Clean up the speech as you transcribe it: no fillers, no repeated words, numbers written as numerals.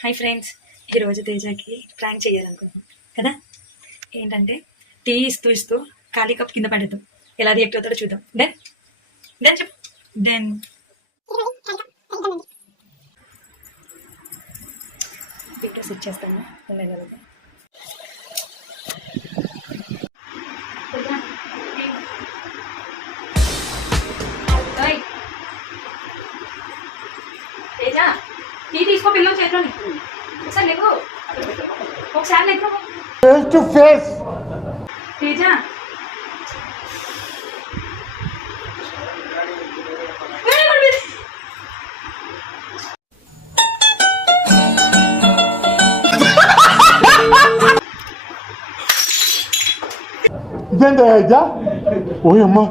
Hi friends, ఈరోజు తేజకి prank చేయాలనుకుంటున్నాం కదా. ఏంటంటే టీ ఇస్తూ ఇస్తూ ఖాళీ కప్ కింద పడేద్దాం. ఎలా రియాక్ట్ అవుతాడో చూద్దాం. దెన్ దెన్ చెప్పు దెన్ వీడియో సెట్ చేస్తాను. తేజ టీ తీసుకో, పిల్లలు చేతిలోని ఒకసారి లేకు, ఒకసారి లేకు ఫేస్ టు ఫేస్. తేజ ఇదేంటా ఓయమ్మా